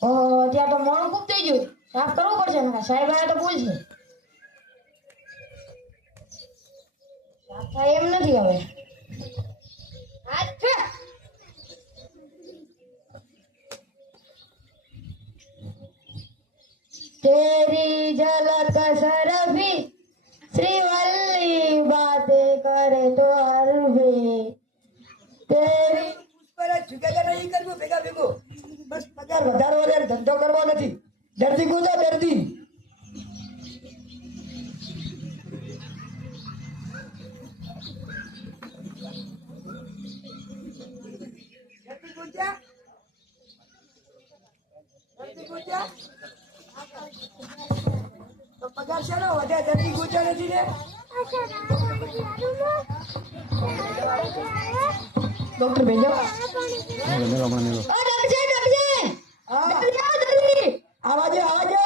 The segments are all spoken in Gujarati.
ત્યાં તો મોડું ખૂબ થઈ ગયું. સાફ કરવું પડશે ને સાહેબ આયા તો ભૂલ છે. સાફ થાય એમ નથી હવે. तेरी झलक सरफी श्रीवल्ली बातें करे तो अलवी तेरी પુષ્પરાજ ઝુકેગા નહીં કરવું ભેગા ભેગો બસ પગાર વધારો વધારે ધંધો કરવો નથી. દર્દી ગુંજો દર્દી. જલ્દી ગુંજા જલ્દી ગુંજા તો પગાર છે ને વધે જલ્દી ગુંજા નથી ને ડોક્ટર ભેજો આવાજે આવાજે.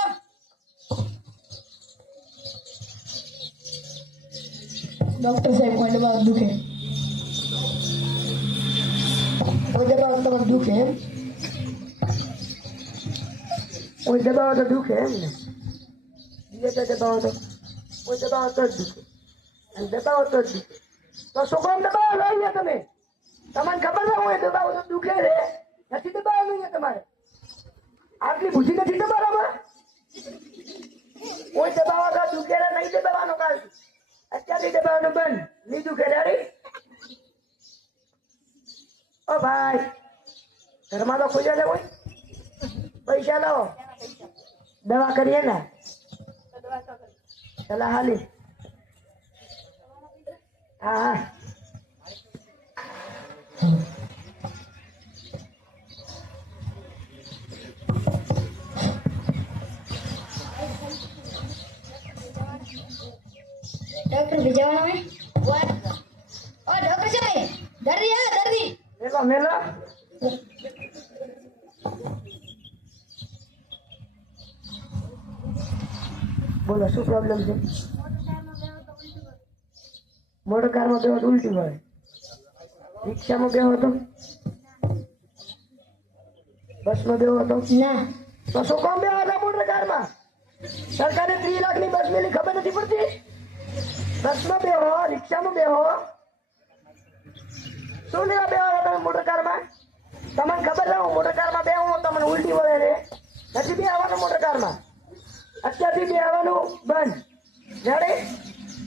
ડોક્ટર સાહેબ કોઈ દવા દુખે કોઈ દબાવો તો દુખે એમ. કોઈ દબાવો તો દુખે એમ ને. બીજે તો દબાવો તો કોઈ દબાવો તો જ દુખે અને દબાવો તો જ દુખે. તો શું કામ દબાવો લઈ લે તમે? તમને ખબર ના હોય દબાવો તો દુખે રે. નથી દબાવવાનું છે તમારે. આટલી બુદ્ધિ નથી તમારામાં. કોઈ દબાવો તો દુખે રે નહીં દબાવવાનો કાલ. અત્યારથી દબાવવાનું બંધ. નહીં દુખે રે. ઓ ભાઈ ઘરમાં તો ખોજા લેવો પૈસા લાવો દવા કરીએ ને ચલા હાલી હા હા ડોક્ટર ભેજવાના હોય ઓ ડોક્ટર સાહેબ દર્દી હા દર્દી મેલો મેલો બોલો શું પ્રોબ્લેમ છે? મોટર કારમાં બેહો તો ઉલટી વળે. રિક્ષામાં બેહો તો બસમાં બેહો તો ના તો શું કામ બેહો હતા મોટર કારમાં? સરકારે 30 લાખની બસ મેલી ખબર નથી પડતી? બસમાં બેહો રિક્ષામાં બેહો શું લેવા બેહો તમે મોટર કારમાં? તમને ખબર છે હું મોટર કારમાં બેહું તમને ઉલટી વળે રે. નથી બેહવાનું મોટર કારમાં. અત્યારથી બેહવાનું બંધ. જાણે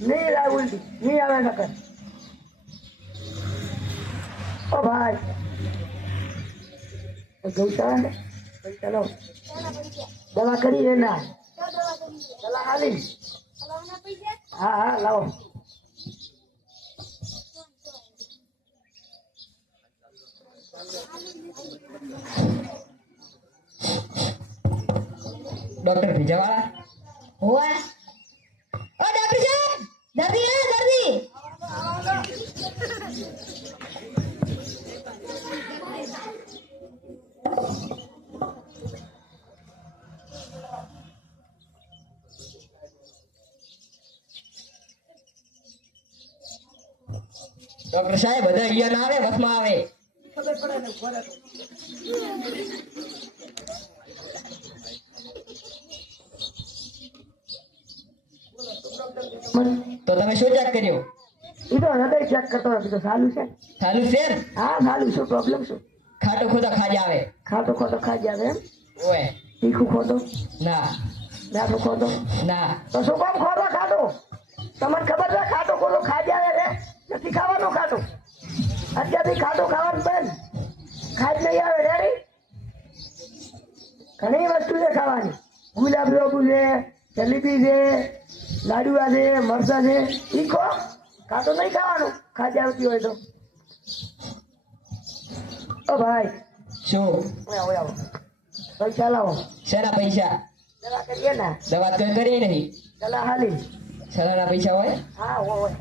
નહીં આવે ઉલટી નહીં આવે નકર. ઓ ભાઈ ગૌશાળા પૈસા લો દવા કરી એના ચલા હાલી હા હા લાવો ડોક્ટર ભેજવાળા હોવા ઓ ડોક્ટર સાહેબ દર્દી હા દર્દી ડોક્ટર સાહેબ બધા અહીંયા ના આવે બસમાં આવે ખબર પડે ને ઉભા રહો. તો તમે શું ચેક કર્યું? એ તો હૃદય ચેક કરતો નથી તો સારું છે. ચાલુ છે હા સારું શું પ્રોબ્લેમ શું? ખાટો ખોટો ખાજ આવે ખાતો ખોટો ખાઈ જાવે એમ. ઓય તીખું ખોટો ના મીઠું ખોટો ના તો શું કામ ખોટો ખાતો? તમને ખબર છે ખાટો ખોટો ખાઈ જાય રે નથી ખાવાનો ખાટો. અત્યારથી ખાટો ખાવાનું બંધ. ખાઈ જ નહીં આવે રેડી. ઘણી વસ્તુ છે ખાવાની. ગુલાબ જાંબુ છે જલેબી છે લાડુઆ છે મરચા છે ઈ ખો. ખાટો નહીં ખાવાનું ખાઈ આવતી હોય તો. ઓ ભાઈ શું આવો આવો પૈસા લાવો શેના પૈસા? દવા કરીએ ને દવા તો કરી નહીં ચલા હાલી શેના પૈસા હોય? હા હોય.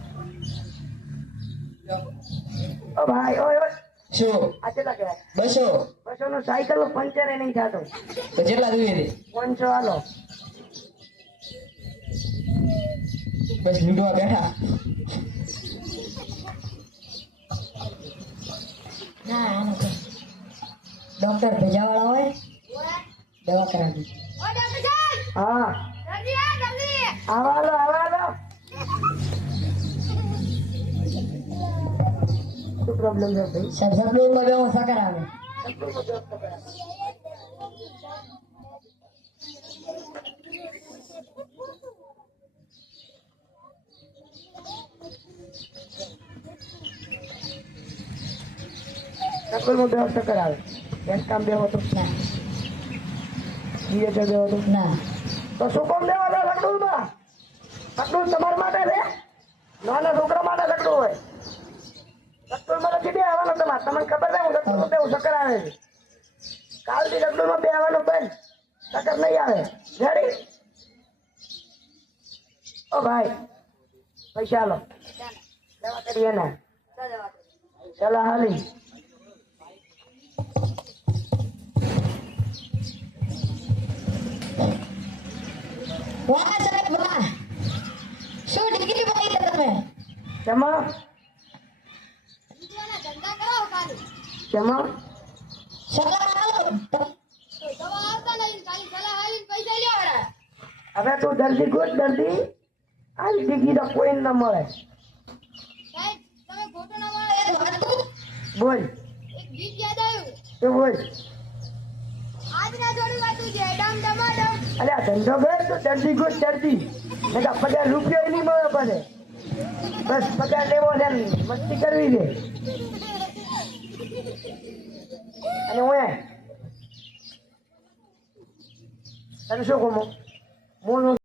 ઓ ભાઈ ઓય ઓય શું આ કેટલા કહેવાય? 200 200 નો સાયકલ નો પંચર નહીં થતો. તો કેટલા જોઈએ છે? 500 હાલો. બસ લૂંટવા બેઠા ના ડોક્ટર ભેજાવાળા હોય દવા કરાવી. હા આવાલો આવાલો શું પ્રોબ્લેમ છે ભાઈ સાહેબ સબલુમાં વ્યવસ્થા કરાવે. સકલમાં વ્યવસ્થા કરાવે એક કામ બેહો તો ના ધીરે છે બેહો તો ના તો શું કામ દેવા દો લકડુમાં લકડું તમારા માટે છે નાના છોકરા માટે લકડું હોય લકડુમાં નથી બે આવવાનું તમારે તમને ખબર છે હું લકડું દેવું ચક્કર આવે છે કાલથી લકડુમાં બે આવવાનું બંધ ચક્કર નહીં આવે રેડી ઓ ભાઈ પૈસા લો દવા કરીએ ને ચાલો હાલી વાહ સાહેબ વાહ, શું ડિગ્રી પાડી છે તમે? શેમાં શેમાં સલાહ આલો. હવે તું દર્દી ગોત દર્દી આ ડિગ્રી તો કોઈ ન મળે એ વાતું બોલ તું બોલ અરે આ ધંધો ગયો તો દર્દી ગોત દર્દી ને કા પગાર રૂપિયો નહીં મળે પડે બસ પગાર લેવો છે ને મસ્તી કરવી છે અને હું તને શું કહું હું